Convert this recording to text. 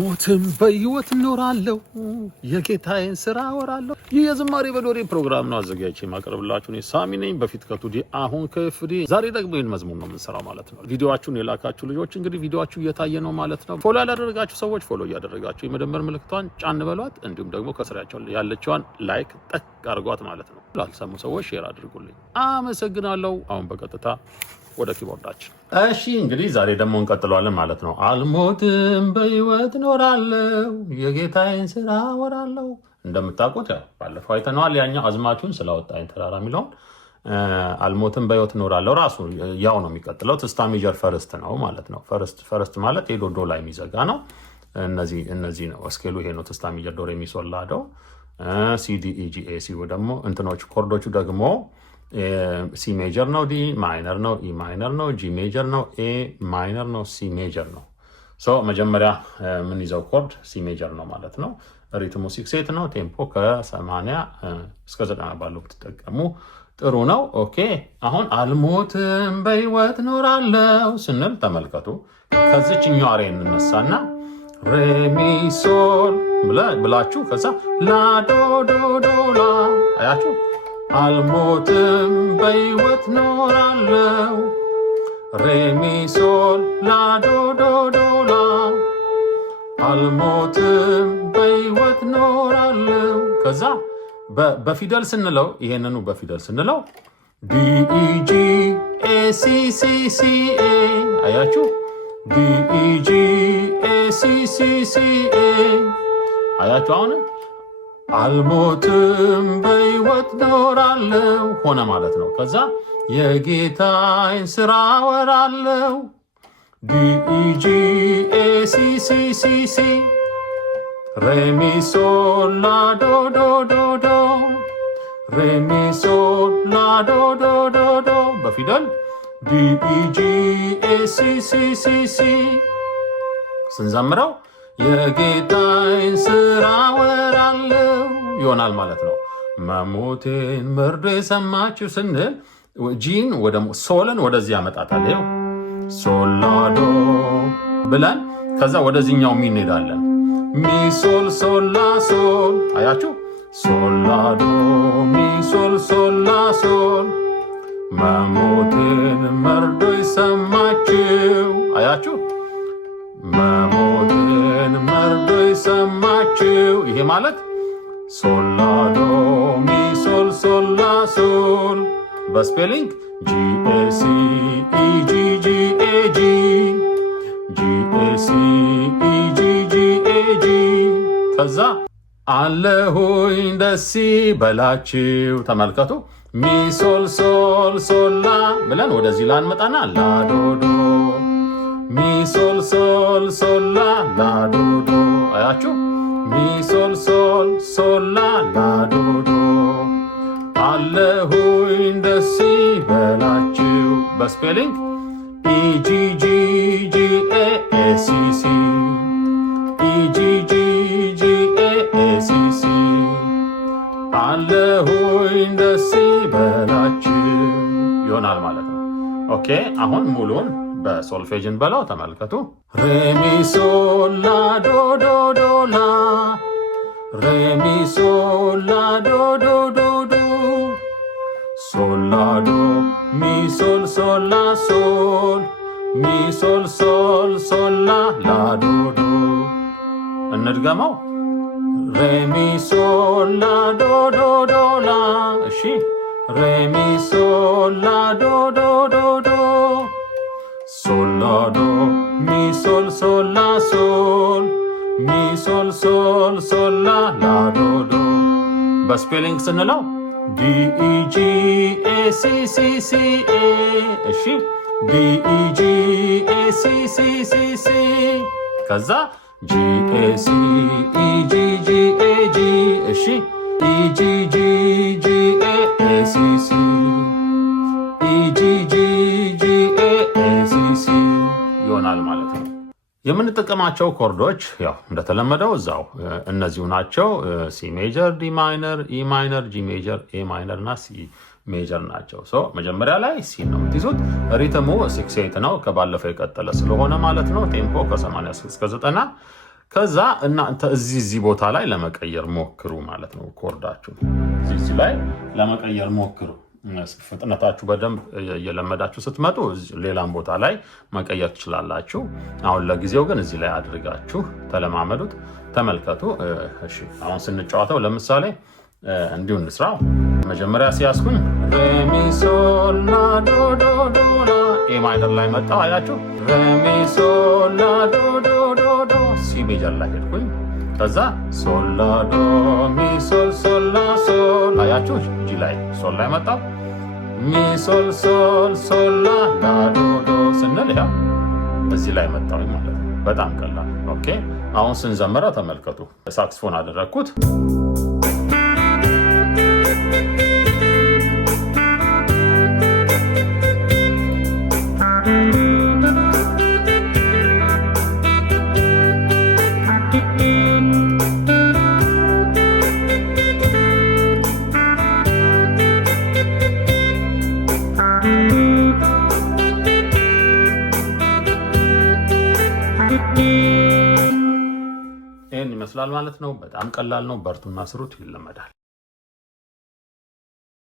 አልሞትም በህይወት እኖራለሁ የጌታዬን ስራ አወራለሁ። ይህ የዝማሬ በሎሬ ፕሮግራም ነው። አዘጋጅቼ ማቀርብላችሁ እኔ ሳሚ ነኝ። በፊት ከቱዲ አሁን ከፍዲ ዛሬ ደግሞ ይህን መዝሙር ነው የምንሰራው ማለት ነው። ቪዲዮአችሁን የላካችሁ ልጆች እንግዲህ ቪዲዮአችሁ እየታየ ነው ማለት ነው። ፎሎ ያላደረጋችሁ ሰዎች ፎሎ እያደረጋችሁ የመደመር ምልክቷን ጫን በሏት። እንዲሁም ደግሞ ከስራቸው ያለችዋን ላይክ ጠቅ አድርጓት ማለት ነው። ላልሰሙ ሰዎች ሼር አድርጉልኝ። አመሰግናለሁ። አሁን በቀጥታ ወደ ኪቦርዳችን። እሺ እንግዲህ ዛሬ ደግሞ እንቀጥለዋለን ማለት ነው። አልሞትም በህይወት እኖራለሁ የጌታዬን ስራ አወራለሁ። እንደምታውቁት ያው ባለፈው አይተነዋል። ያኛው አዝማቹን ስላወጣኝ ተራራ የሚለውን አልሞትም በህይወት እኖራለሁ ራሱ ያው ነው የሚቀጥለው። ትስታ ሜጀር ፈርስት ነው ማለት ነው። ፈርስት ማለት የዶዶ ላይ የሚዘጋ ነው። እነዚህ ነው ስኬሉ ይሄ ነው። ትስታ ሜጀር ዶ ሬ ሚ ሶል ላ ዶ ሲዲ ኢጂ ኤ ሲ ደግሞ እንትኖች ኮርዶቹ ደግሞ ሲ ሜጀር ነው፣ ዲ ማይነር ነው፣ ኢ ማይነር ነው፣ ጂ ሜጀር ነው፣ ኤ ማይነር ነው፣ ሲ ሜጀር ነው። ሶ መጀመሪያ የምንይዘው ኮርድ ሲ ሜጀር ነው ማለት ነው። ሪትሙ 6/8 ነው። ቴምፖ ከ80 እስከ 90 ባለው ብትጠቀሙ ጥሩ ነው። ኦኬ አሁን አልሞትም በህይወት እኖራለሁ ስንል ተመልከቱ። ከዚህኛው አሬ እንነሳና ሬሚ ሶል ብላችሁ ከዛ ላ ዶ ዶ ዶ ላ አያችሁ። አልሞትም በህይወት ኖራለሁ ሬሚ ሶል ላ ዶ ዶ ዶ ላ አልሞትም በህይወት ኖራለሁ። ከዛ በፊደል ስንለው ይሄንኑ በፊደል ስንለው ዲኢጂ ኤሲሲሲ ኤ አያችሁ። ዲኢጂ ኤሲሲሲ ኤ አያችሁ። አሁን አልሞትም በህይወት ኖራለሁ ሆነ ማለት ነው። ከዛ የጌታዬን ስራ አወራለሁ ዲኢጂ ኤሲሲሲሲ ሬሚ ሶል ላ ዶ ዶ ዶ ዶ ሬሚ ሶል ላ ዶ ዶ ዶ ዶ በፊደል ዲኢጂ ኤሲሲሲሲ ስንዘምረው የጌታዬን ስራ አወራለሁ ይሆናል ማለት ነው። መሞቴን መርዶ የሰማችሁ ስንል ጂን ወደ ሶልን ወደዚህ ያመጣታል። ይኸው ሶላዶ ብለን ከዛ ወደዚህኛው ሚ እንሄዳለን። ሚ ሶል ሶላ ሶል አያችሁ። ሶላዶ ሚ ሶል ሶላ ሶል መሞቴን መርዶ የሰማችሁ አያችሁ። መሞቴን መርዶ የሰማችሁ ይሄ ማለት ሶላዶ ሚ ሶል ሶላ ሶል በስፔሊንግ ጂኤሲ ኢጂጂኤጂ ጂኤሲ ኢጂጂኤጂ ከዛ አለሁኝ ደስ በላችሁ ተመልከቱ። ሚ ሶል ሶል ሶላ ብለን ወደዚህ ላንመጣና ላዶዶ ሚ ሶል ሶል ሶላ ላዶዶ አያችሁ። ሚ ሶል ሶል ሶላ ላዶዶ አለሁኝ ደስ በላችሁ በስፔሊንግ ኢጂጂጂኤሲሲ ኢጂጂጂኤሲሲ አለሁኝ ደስ በላችሁ ይሆናል ማለት ነው። ኦኬ አሁን ሙሉን በሶልፌጅን በለው ተመልከቱ። ሬሚ ሶል ላ ዶ ዶ ዶ ላ ሬሚ ሶል ላ ዶ ዶ ዶ ዶ ሶል ላ ዶ ሚ ሶል ሶል ላ ሶል ሚ ሶል ሶል ሶል ላ ላ ዶ ዶ እንድገመው። ሬሚ ሶል ላ ዶ ዶ ዶ ላ እሺ። ሬሚ ሶል ላ ዶ ዶ ዶ ዶ ሶል ላ ዶ ሚ ሶል ሶል ላ ሶል ሚ ሶል ሶል ሶል ላ ላ ዶ ዶ በስፔሊንግ ስንለው ዲኢጂ ኤሲሲሲ ኤ እሺ። ዲኢጂ ኤሲሲሲሲ ከዛ ጂኤሲ ኢጂጂኤጂ እሺ። ኢጂጂጂኤሲሲ ኢጂጂጂኤሲሲ ይሆናል ማለት ነው። የምንጠቀማቸው ኮርዶች ያው እንደተለመደው እዛው እነዚሁ ናቸው። ሲ ሜጀር፣ ዲ ማይነር፣ ኢ ማይነር፣ ጂ ሜጀር፣ ኤ ማይነር እና ሲ ሜጀር ናቸው። መጀመሪያ ላይ ሲ ነው የምትይዙት። ሪትሙ 6/8 ነው፣ ከባለፈው የቀጠለ ስለሆነ ማለት ነው። ቴምፖ ከ80 እስከ 90 ከዛ እናንተ እዚህ ቦታ ላይ ለመቀየር ሞክሩ ማለት ነው። ኮርዳችሁ እዚህ ላይ ለመቀየር ሞክሩ። ፍጥነታችሁ በደንብ እየለመዳችሁ ስትመጡ ሌላም ቦታ ላይ መቀየር ትችላላችሁ። አሁን ለጊዜው ግን እዚህ ላይ አድርጋችሁ ተለማመዱት፣ ተመልከቱ። እሺ አሁን ስንጫወተው ለምሳሌ እንዲሁ እንስራው። መጀመሪያ ሲያስኩኝ ሬሚ ሶል ላ ዶ ዶ ዶ ላ ኤ ማይነር ላይ መጣ። አያችሁ ሬሚ ሶል ላ ዶ ዶ ዶ ዶ ሲ ሜጀር ላይ ሄድኩኝ። ከዛ ሶል ላ ዶ ሚ ሶል ሶል ላ ሶል አያችሁ ጂ ላይ ሶል ላይ መጣ። ሚ ሶል ሶል ሶል ላ ላ ዶ ዶ ስንል ያ እዚህ ላይ መጣው ማለት ነው። በጣም ቀላል። ኦኬ አሁን ስንዘምራ ተመልከቱ። ሳክስፎን አደረኩት። ይህን ይመስላል ማለት ነው። በጣም ቀላል ነው። በርቱና ስሩት፣ ይለመዳል።